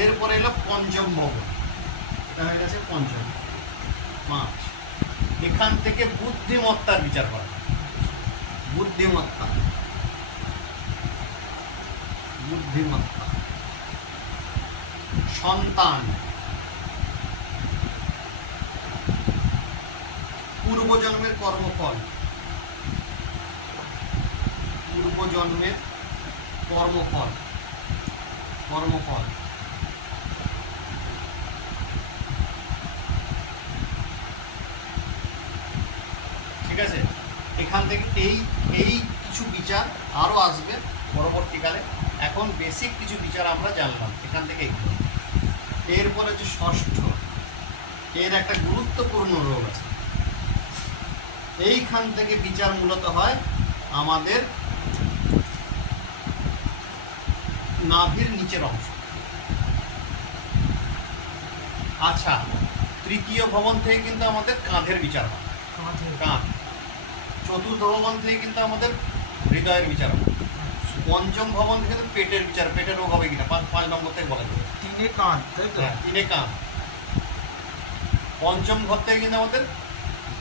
এরপরে এলো পঞ্চম ভবন, এটা হয়ে গেছে পঞ্চম। 5 এখান থেকে বুদ্ধিমত্তার বিচার করা। বুদ্ধিমত্তা, বুদ্ধিমত্তা, সন্তান, পূর্বজন্মের কর্মফল, পূর্বজন্মের কর্মফল, কর্মফল, ঠিক আছে। এখান থেকে এই কিছু বিচার আরও আসবে পরবর্তীকালে। এখন বেসিক কিছু বিচার আমরা জানলাম এখান থেকে। এরপরে হচ্ছে ষষ্ঠ, এর একটা গুরুত্বপূর্ণ রোগ আছে। এইখান থেকে বিচার মূলত হয় আমাদের নাভির নিচের অংশ। আচ্ছা, তৃতীয় ভবন থেকে কিন্তু আমাদের কাঁধের বিচার হয়, কাঁধ। চতুর্থ ভবন থেকে কিন্তু আমাদের হৃদয়ের বিচার হবে। পঞ্চম ভবন থেকে কিন্তু পেটের বিচার, পেটের রোগ হবে কিনা 5 নম্বর থেকে বলা যাবে। 3 কান, তাই তো? হ্যাঁ, 3 কান। পঞ্চম ঘর থেকে কিন্তু আমাদের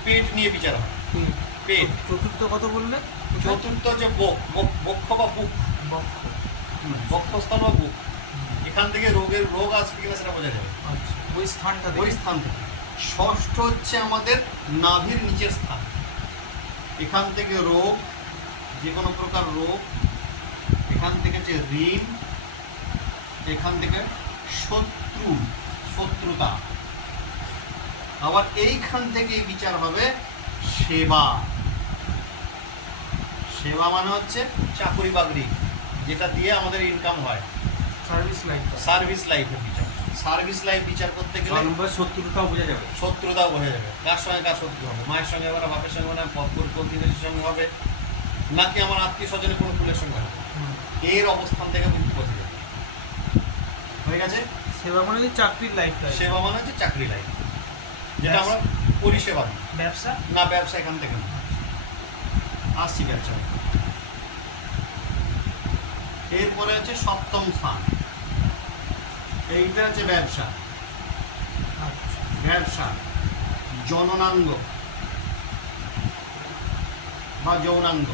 পেট নিয়ে বিচার হয়, পেট। চতুর্থ কত বললে? চতুর্থ হচ্ছে বক্ষ বা বুক, বক্ষস্থল বা বুক। এখান থেকে রোগ আসবে কিনা সেটা বোঝা যাবে। আচ্ছা, ওই স্থানটা, ওই স্থান থেকে। ষষ্ঠ হচ্ছে আমাদের নাভির নিচের স্থান। এখান থেকে রোগ, যে কোনো প্রকার রোগ, এখান থেকে হচ্ছে ঋণ, এখান থেকে শত্রুতা। আবার এইখান থেকে বিচার হবে সেবা। সেবা মানে হচ্ছে চাকরি বাকরি, যেটা দিয়ে আমাদের ইনকাম হয়, সার্ভিস লাইফের বিচার। সার্ভিস লাইফ বিচার করতে গেলে শত্রুতাও বোঝা যাবে, শত্রুতাও বোঝা যাবে। কার সঙ্গে কার শত্রু হবে, মায়ের সঙ্গে হবে না, বাপের সঙ্গে হবে না, প্রতিবেশীর সঙ্গে হবে নাকি আমার আত্মীয় স্বজনের কোনো ফুলের সঙ্গে হবে, এর অবস্থান থেকে বোঝা যাবে। হয়ে গেছে। সেবা মানে চাকরির লাইফ। সেবা মানে হচ্ছে চাকরি লাইফ, যেটা আমরা পরিষেবা দিই। ব্যবসা না, ব্যবসা এখান থেকে না। আসছি ব্যবসা। এরপরে হচ্ছে সপ্তম স্থান, এইটা হচ্ছে ব্যবসা। ব্যবসা, জননাঙ্গ বা যৌনাঙ্গ।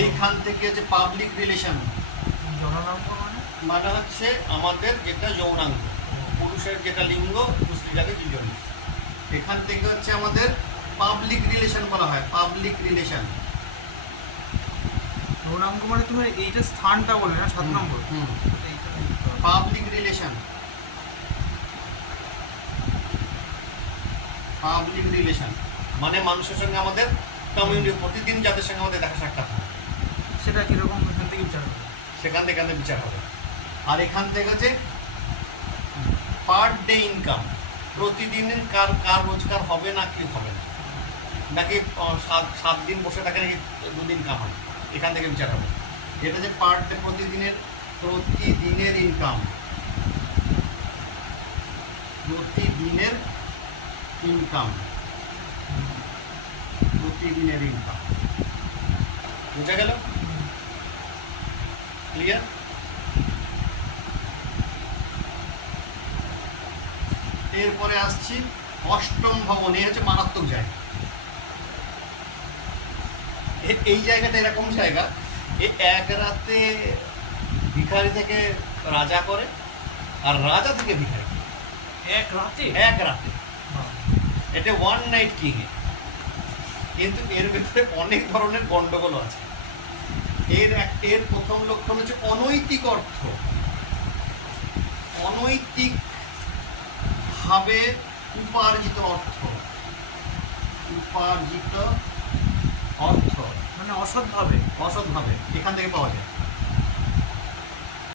এইখান থেকে হচ্ছে পাবলিক রিলেশন। জননাঙ্গ মানে হচ্ছে আমাদের যেটা যৌনাঙ্গ, পুরুষের যেটা লিঙ্গ, স্ত্রীটাকে যৌন। এখান থেকে হচ্ছে আমাদের পাবলিক রিলেশন বলা হয়, পাবলিক রিলেশন। যৌনাঙ্গ মানে তুমি এইটা স্থানটা বলে না, 7 নম্বর। পাবলিক রিলেশন, পাবলিক রিলেশন মানে মানুষের সঙ্গে আমাদের কমিউনিটি, প্রতিদিন যাদের সঙ্গে আমাদের দেখা সাক্ষাৎ হয়, সেটা কিরকম এখান থেকে বিচার হবে, সেখান থেকে বিচার হবে। আর এখান থেকে হচ্ছে পার ডে ইনকাম, প্রতিদিন কার রোজগার হবে না কি হবে না, নাকি 7 দিন বসে থাকে নাকি 2 দিন কামায়, এখান থেকে বিচার হবে। এটা যে পার ডে, প্রতিদিনের ইনকাম, প্রতিদিনের ইনকাম, প্রতিদিনের ইনকাম। বোঝা গেল? ক্লিয়ার? এরপরে আসছি অষ্টম ভবন। এই হচ্ছে মারাত্মক জায়গা। এই জায়গাটা এরকম জায়গা, এক রাতে ভিখারি থেকে রাজা করে, আর রাজা থেকে ভিখারি। এক রাতে এটা 1 নাইট কিং। কিন্তু এর ভিতরে অনেক ধরনের গন্ডগোল আছে। এর প্রথম লক্ষণ হচ্ছে অনৈতিক অর্থ, অনৈতিক ভাবে উপার্জিত অর্থ, মানে অসৎভাবে এখান থেকে পাওয়া যায়।